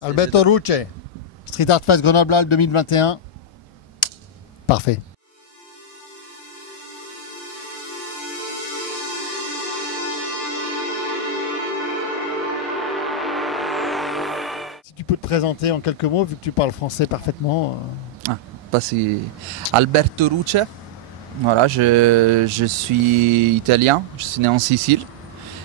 Alberto Rucce, Street Art Fest Grenoble 2021. Parfait. Si tu peux te présenter en quelques mots, vu que tu parles français parfaitement. C'est Alberto Rucce. Voilà, je suis italien, je suis né en Sicile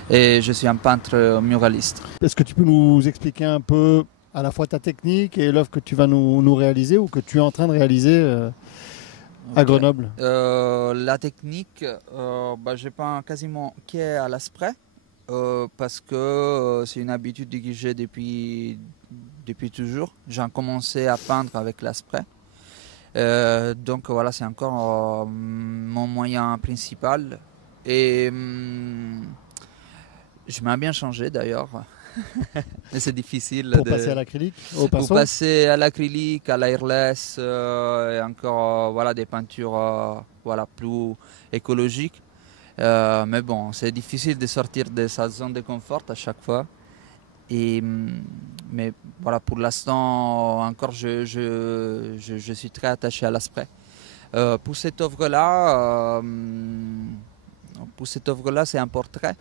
et je suis un peintre muraliste. Est-ce que tu peux nous expliquer un peu à la fois ta technique et l'œuvre que tu vas nous réaliser ou que tu es en train de réaliser à Grenoble? La technique, je peins quasiment qu'à la spray parce que c'est une habitude que j'ai depuis toujours. J'ai commencé à peindre avec la spray. Donc voilà, c'est encore mon moyen principal. Et je m'ai bien changé d'ailleurs. Mais c'est difficile. Pour passer à l'acrylique, au pinceau? Pour passer à l'acrylique, à l'airless et encore voilà, des peintures plus écologiques. Mais bon, c'est difficile de sortir de sa zone de confort à chaque fois. Mais voilà, pour l'instant, encore, je suis très attaché à l'aspect. Pour cette œuvre-là, c'est un portrait.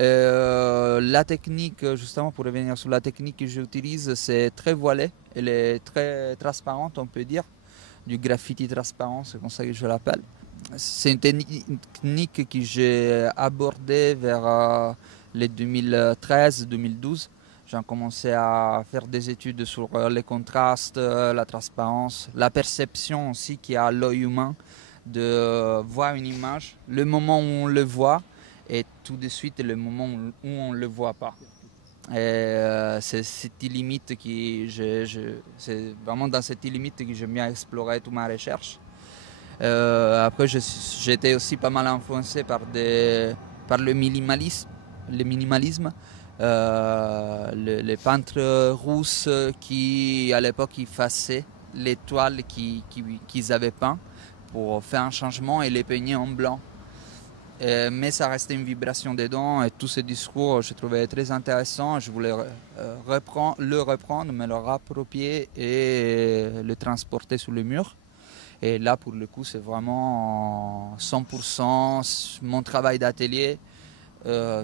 La technique, justement, pour revenir sur la technique que j'utilise, c'est très voilé. Elle est très transparente, on peut dire. Du graffiti transparent, c'est comme ça que je l'appelle. C'est une technique que j'ai abordée vers les 2013-2012. J'ai commencé à faire des études sur les contrastes, la transparence, la perception aussi qu'il y a à l'œil humain de voir une image, le moment où on le voit et tout de suite le moment où on ne le voit pas. C'est cette limite c'est vraiment dans cette limite que j'aime bien explorer toute ma recherche. Après, j'ai été aussi pas mal influencé par le minimalisme. Les peintres russes qui, à l'époque, effaçaient les toiles qu'ils avaient peintes pour faire un changement et les peigner en blanc. Mais ça restait une vibration dedans et tout ce discours, je trouvais très intéressant. Je voulais le reprendre, me le rapproprier et le transporter sur le mur. Et là, pour le coup, c'est vraiment 100% mon travail d'atelier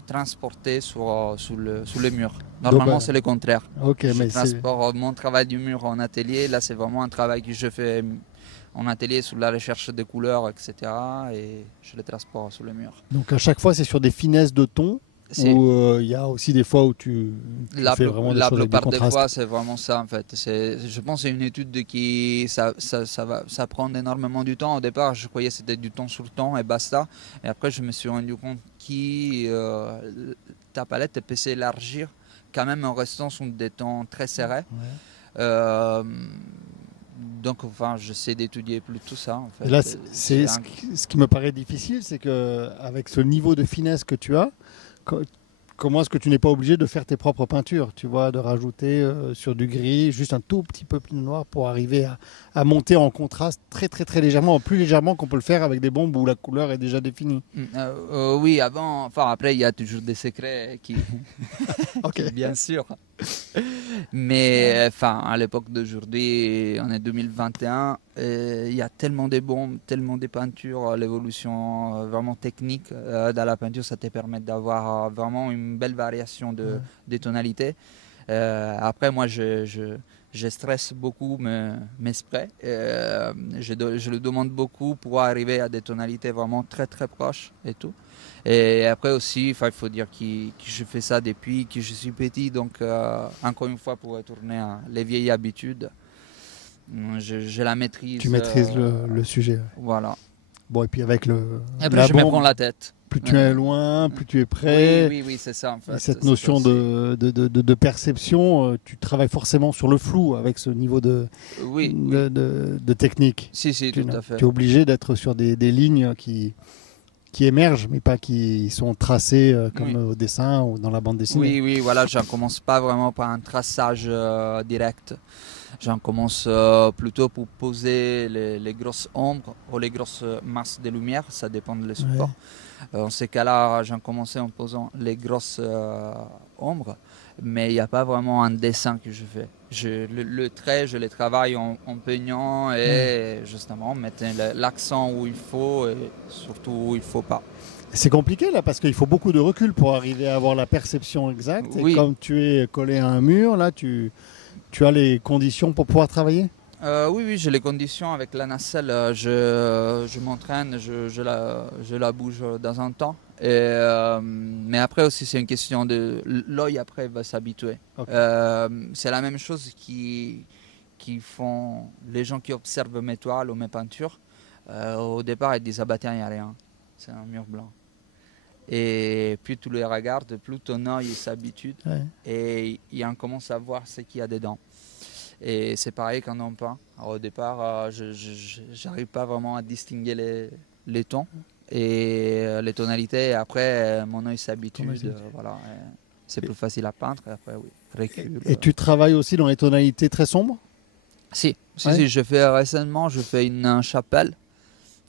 transporté sur le mur. Normalement, c'est le contraire. Je transporte mon travail du mur en atelier. Là, c'est vraiment un travail que je fais en atelier sur la recherche des couleurs, etc. Et je le transporte sur le mur. Donc à chaque fois, c'est sur des finesses de ton ou il y a aussi des fois où tu fais vraiment des choses avec du contraste? La plupart des fois, c'est vraiment ça en fait. Je pense que c'est une étude qui ça prend énormément du temps. Au départ, je croyais que c'était du temps sur le temps et basta. Et après, je me suis rendu compte que ta palette peut s'élargir quand même en restant sur des tons très serrés. Ouais. Donc, enfin, j'essaie d'étudier plus tout ça. En fait. Là, ce qui me paraît difficile, c'est qu'avec ce niveau de finesse que tu as, comment est-ce que tu n'es pas obligé de faire tes propres peintures, tu vois, de rajouter sur du gris, juste un tout petit peu plus noir pour arriver à monter en contraste très très très légèrement, plus légèrement qu'on peut le faire avec des bombes où la couleur est déjà définie. Oui, après il y a toujours des secrets qui, okay. Bien sûr. Mais à l'époque d'aujourd'hui, on est 2021, il y a tellement de bombes, tellement de peintures, l'évolution vraiment technique dans la peinture, ça te permet d'avoir vraiment une belle variation de tonalités. Après, moi, je stresse beaucoup mes sprays. Je le demande beaucoup pour arriver à des tonalités vraiment très très proches et tout. Et après aussi, il faut dire que je fais ça depuis que je suis petit. Donc, encore une fois, pour retourner à les vieilles habitudes, je la maîtrise. Tu maîtrises le sujet. Voilà. Bon, et puis avec après, je me prends la tête. Plus tu es loin, plus tu es près. Oui, c'est ça en fait. Et cette notion de perception, tu travailles forcément sur le flou avec ce niveau de technique. Si, tout à fait. Tu es obligé d'être sur des lignes qui émergent, mais pas qui sont tracées comme au dessin ou dans la bande dessinée. Oui, voilà, je ne commence pas vraiment par un traçage direct. J'en commence plutôt pour poser les grosses ombres ou les grosses masses de lumière, ça dépend des supports. En ces cas-là, j'en commençais en posant les grosses ombres mais il n'y a pas vraiment un dessin que je fais. Le trait, je le travaille en peignant et justement mettre l'accent où il faut et surtout où il ne faut pas. C'est compliqué là parce qu'il faut beaucoup de recul pour arriver à avoir la perception exacte. Oui. Et comme tu es collé à un mur, là, tu as les conditions pour pouvoir travailler? Oui, j'ai les conditions avec la nacelle. Je m'entraîne, je la bouge dans un temps. Mais après aussi, c'est une question de l'œil. Après, va s'habituer. Okay. C'est la même chose qui font les gens qui observent mes toiles ou mes peintures. Au départ, ils disent ah bah tiens, il n'y a rien. C'est un mur blanc. Et plus tu le regardes, plus ton œil s'habitue et il en commence à voir ce qu'il y a dedans. Et c'est pareil quand on peint. Alors, au départ, je n'arrive pas vraiment à distinguer les tons et les tonalités. Et après, mon œil s'habitue. Voilà, c'est plus facile à peindre. Et après, oui, recul. Et tu travailles aussi dans les tonalités très sombres? Si, je fais récemment, je fais une chapelle.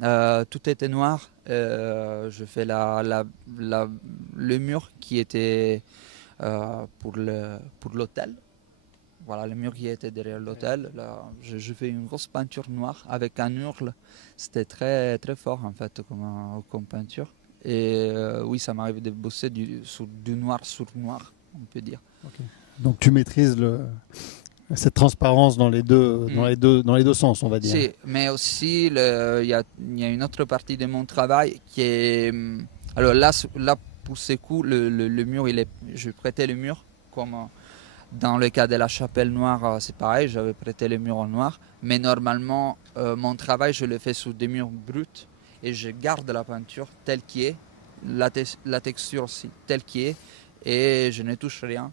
Tout était noir. Je fais le mur qui était pour l'hôtel. Voilà, le mur qui était derrière l'hôtel. Je fais une grosse peinture noire avec un hurle. C'était très, très fort en fait comme peinture. Et oui, ça m'arrive de bosser du noir sur noir, on peut dire. Okay. Donc tu maîtrises cette transparence dans les deux sens, on va dire. Si, mais aussi il y a une autre partie de mon travail qui est... Alors là pour ces coups, le mur, je prêtais le mur comme... Dans le cas de la chapelle noire, c'est pareil, j'avais prêté le mur en noir. Mais normalement, mon travail, je le fais sur des murs bruts et je garde la peinture telle qu'elle est, la texture aussi telle qu'elle est, et je ne touche rien.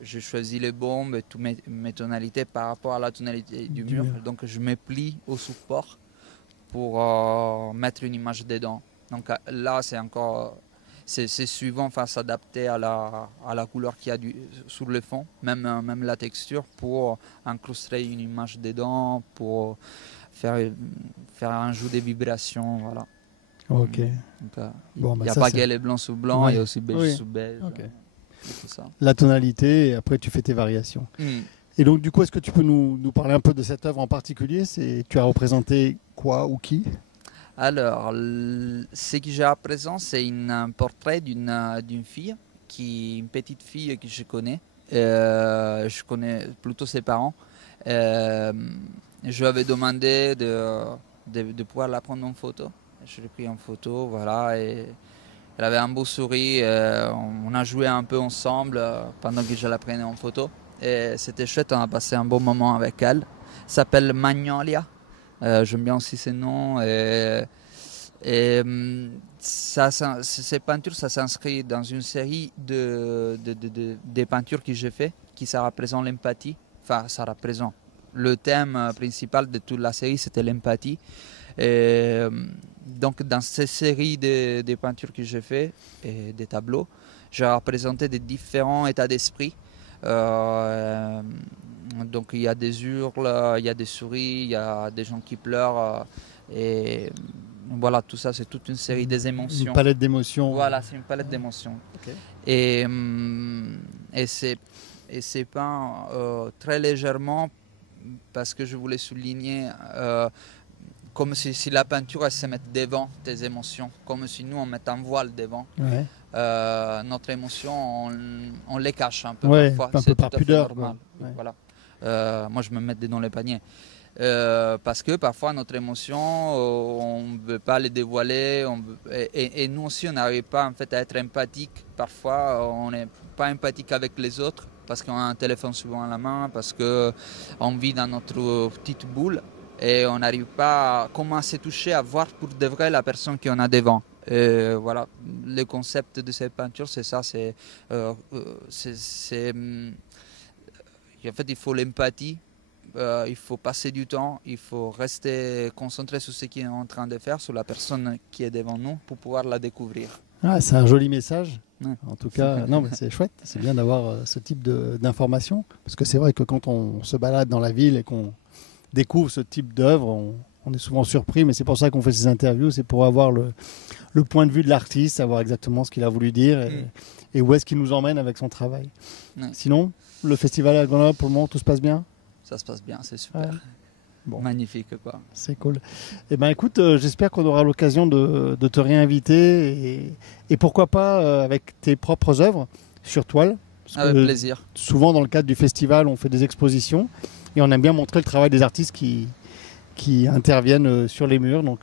Je choisis les bombes, toutes mes tonalités par rapport à la tonalité du mur. Donc je me plie au support pour mettre une image dedans. Donc là, c'est encore... C'est suivant, enfin s'adapter à la couleur qu'il y a sur le fond, même la texture, pour incruster une image dedans, pour faire un jeu de vibrations, voilà. Ok. Il n'y a pas qu'elle est blanc sur blanc, il y a aussi beige sur beige. Okay. Ça. La tonalité, et après tu fais tes variations. Et donc du coup, est-ce que tu peux nous parler un peu de cette œuvre en particulier? Tu as représenté quoi ou qui? Alors, ce que j'ai à présent, c'est un portrait d'une fille, une petite fille que je connais. Je connais plutôt ses parents. Je lui avais demandé de pouvoir la prendre en photo. Je l'ai pris en photo, voilà. Et elle avait un beau sourire. On a joué un peu ensemble pendant que je la prenais en photo. Et c'était chouette, on a passé un bon moment avec elle. Elle s'appelle Magnolia. J'aime bien aussi ces noms. Ces peintures, ça s'inscrit dans une série de peintures que j'ai fait, qui ça représente l'empathie. Enfin, ça représente. Le thème principal de toute la série, c'était l'empathie. Donc, dans ces séries de peintures que j'ai fait, et des tableaux, j'ai représenté des différents états d'esprit. Donc il y a des hurles, il y a des souris, il y a des gens qui pleurent. Et voilà, tout ça, c'est toute une série d'émotions. Une palette d'émotions. Voilà, c'est une palette d'émotions. Okay. Et c'est peint très légèrement parce que je voulais souligner comme si la peinture elle se mette devant tes émotions, comme si nous on mettait un voile devant. Ouais. Notre émotion, on les cache un peu parfois. Un peu par pudeur. Ouais. Voilà. Moi, je me mets dans les paniers. Parce que parfois, notre émotion, on ne veut pas les dévoiler. Et nous aussi, on n'arrive pas en fait, à être empathique. Parfois, on n'est pas empathique avec les autres parce qu'on a un téléphone souvent à la main, parce qu'on vit dans notre petite boule et on n'arrive pas à se toucher, à voir pour de vrai la personne qu'on a devant. Voilà, le concept de cette peinture, c'est ça. En fait, il faut l'empathie, il faut passer du temps, il faut rester concentré sur ce qu'on est en train de faire, sur la personne qui est devant nous, pour pouvoir la découvrir. Ah, c'est un joli message. Ouais. En tout cas, non, mais c'est chouette. C'est bien d'avoir ce type d'informations. Parce que c'est vrai que quand on se balade dans la ville et qu'on découvre ce type d'œuvre, On est souvent surpris, mais c'est pour ça qu'on fait ces interviews, c'est pour avoir le point de vue de l'artiste, savoir exactement ce qu'il a voulu dire et où est-ce qu'il nous emmène avec son travail. Ouais. Sinon, le festival à Grenoble, pour le moment, tout se passe bien? Ça se passe bien, c'est super. Ouais. Bon. Magnifique, quoi. C'est cool. Eh ben, écoute, j'espère qu'on aura l'occasion de te réinviter et pourquoi pas avec tes propres œuvres sur toile. Parce Avec que plaisir. souvent, dans le cadre du festival, on fait des expositions et on aime bien montrer le travail des artistes qui interviennent sur les murs. Donc,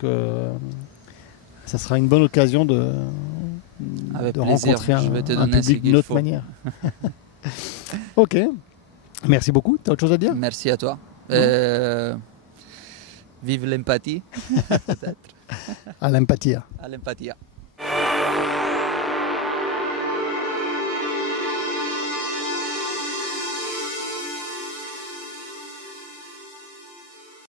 ça sera une bonne occasion de plaisir. rencontrer Je vais te un donner public ce qu'il d'une autre faut. manière. Ok. Merci beaucoup. Tu as autre chose à dire? Merci à toi. Vive l'empathie, peut-être. À l'empathie. À l'empathie.